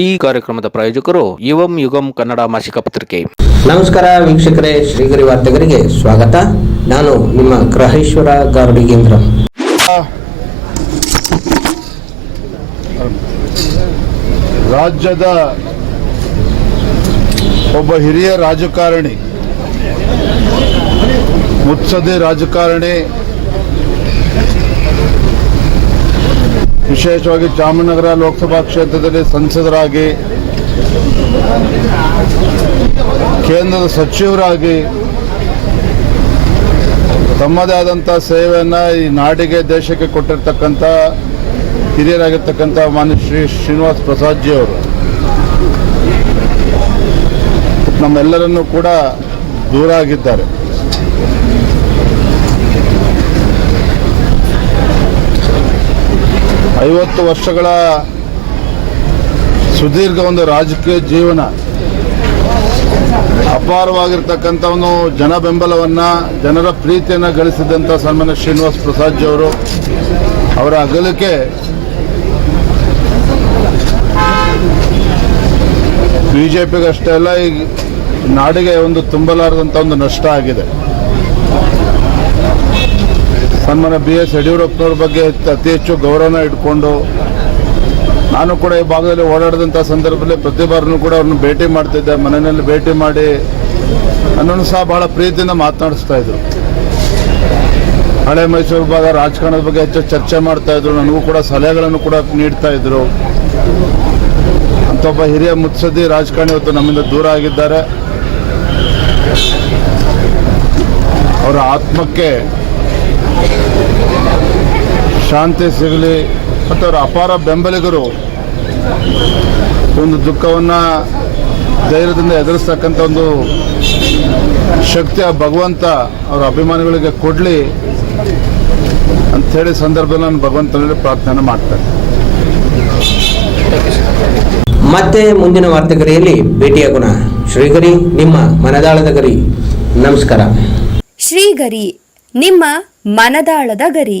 ಈ ಕಾರ್ಯಕ್ರಮದ ಪ್ರಾಯೋಜಕರು ಯುವಂ ಯುಗಂ ಕನ್ನಡ ಮಾಸಿಕ ಪತ್ರಿಕೆ. ನಮಸ್ಕಾರ ವೀಕ್ಷಕರೇ ಶ್ರೀಗರಿ ವಾರ್ತೆಗರಿಗೆ ಸ್ವಾಗತ. ನಾನು ನಿಮ್ಮ ಗ್ರಹೇಶ್ವರ ಗಾರ್ಡಿಗೇಂದ್ರ ರಾಜ್ಯದ ಒಬ್ಬ ಹಿರಿಯ ರಾಜಕಾರಣಿ ಮುತ್ಸದಿ ರಾಜಕಾರಣಿ ವಿಶೇಷವಾಗಿ ಚಾಮರಾಜನಗರ ಲೋಕಸಭಾ ಕ್ಷೇತ್ರದಲ್ಲಿ ಸಂಸದರಾಗಿ, ಕೇಂದ್ರದ ಸಚಿವರಾಗಿ, ತಮ್ಮದೇ ಆದಂಥ ಸೇವೆಯನ್ನು ಈ ನಾಡಿಗೆ, ದೇಶಕ್ಕೆ ಕೊಟ್ಟಿರ್ತಕ್ಕಂಥ ಹಿರಿಯರಾಗಿರ್ತಕ್ಕಂಥ ಮಾನ್ಯ ಶ್ರೀ ಶ್ರೀನಿವಾಸ್ ಪ್ರಸಾದ್ಜಿ ಅವರು. ನಮ್ಮೆಲ್ಲರನ್ನೂ ಕೂಡ ದೂರ ಆಗಿದ್ದಾರೆ. ಐವತ್ತು ವರ್ಷಗಳ ಸುದೀರ್ಘ ಒಂದು ರಾಜಕೀಯ ಜೀವನ ಅಪಾರವಾಗಿರ್ತಕ್ಕಂಥ ಒಂದು ಜನ ಬೆಂಬಲವನ್ನು, ಜನರ ಪ್ರೀತಿಯನ್ನು ಗಳಿಸಿದಂಥ ಸನ್ಮಾನ್ಯ ಶ್ರೀನಿವಾಸ್ ಪ್ರಸಾದ್ ಅವರು, ಅವರ ಅಗಲಿಕೆ ಬಿಜೆಪಿಗಷ್ಟೇ ಅಲ್ಲ, ಈ ನಾಡಿಗೆ ಒಂದು ತುಂಬಲಾರದಂಥ ಒಂದು ನಷ್ಟ ಆಗಿದೆ. ಸನ್ಮಾನ್ಯ ಬಿ ಎಸ್ ಯಡಿಯೂರಪ್ಪನವ್ರ ಬಗ್ಗೆ ಅತಿ ಹೆಚ್ಚು ಗೌರವನ ಇಟ್ಕೊಂಡು ನಾನು ಕೂಡ ಈ ಭಾಗದಲ್ಲಿ ಓಡಾಡಿದಂಥ ಸಂದರ್ಭದಲ್ಲಿ ಪ್ರತಿ ಬಾರನೂ ಕೂಡ ಅವ್ರನ್ನ ಭೇಟಿ ಮಾಡ್ತಿದ್ದೆ. ಮನೆಯಲ್ಲಿ ಭೇಟಿ ಮಾಡಿ ನನ್ನನ್ನು ಸಹ ಬಹಳ ಪ್ರೀತಿಯಿಂದ ಮಾತನಾಡಿಸ್ತಾ ಇದ್ರು. ಹಳೆ ಮೈಸೂರು ಭಾಗ, ರಾಜಕಾರಣದ ಬಗ್ಗೆ ಹೆಚ್ಚು ಚರ್ಚೆ ಮಾಡ್ತಾ ಇದ್ರು. ನನಗೂ ಕೂಡ ಸಲಹೆಗಳನ್ನು ಕೂಡ ನೀಡ್ತಾ ಇದ್ರು. ಅಂತೊಬ್ಬ ಹಿರಿಯ ಮುತ್ಸದ್ದಿ ರಾಜಕಾರಣಿ ಇವತ್ತು ನಮ್ಮಿಂದ ದೂರ ಆಗಿದ್ದಾರೆ. ಅವರ ಆತ್ಮಕ್ಕೆ ಶಾಂತಿ ಸಿಗಲಿ ಮತ್ತು ಅವರ ಅಪಾರ ಬೆಂಬಲಿಗರು ಒಂದು ದುಃಖವನ್ನು ಧೈರ್ಯದಿಂದ ಎದುರಿಸ್ತಕ್ಕಂಥ ಒಂದು ಶಕ್ತಿ ಆ ಭಗವಂತ ಅವರ ಅಭಿಮಾನಿಗಳಿಗೆ ಕೊಡಲಿ ಅಂಥೇಳಿ ಸಂದರ್ಭದಲ್ಲಿ ನಾನು ಭಗವಂತನಲ್ಲಿ ಪ್ರಾರ್ಥನೆ ಮಾಡ್ತೇನೆ ಮತ್ತೆ ಮುಂದಿನ ವಾರ್ತೆಗರಿಯಲ್ಲಿ ಭೇಟಿಯಾಗೋಣ ಶ್ರೀಗರಿ ನಿಮ್ಮ ಮನದಾಳದ ಗರಿ. ನಮಸ್ಕಾರ. ಶ್ರೀಗರಿ ನಿಮ್ಮ ಮನದಾಳದ ಗರಿ.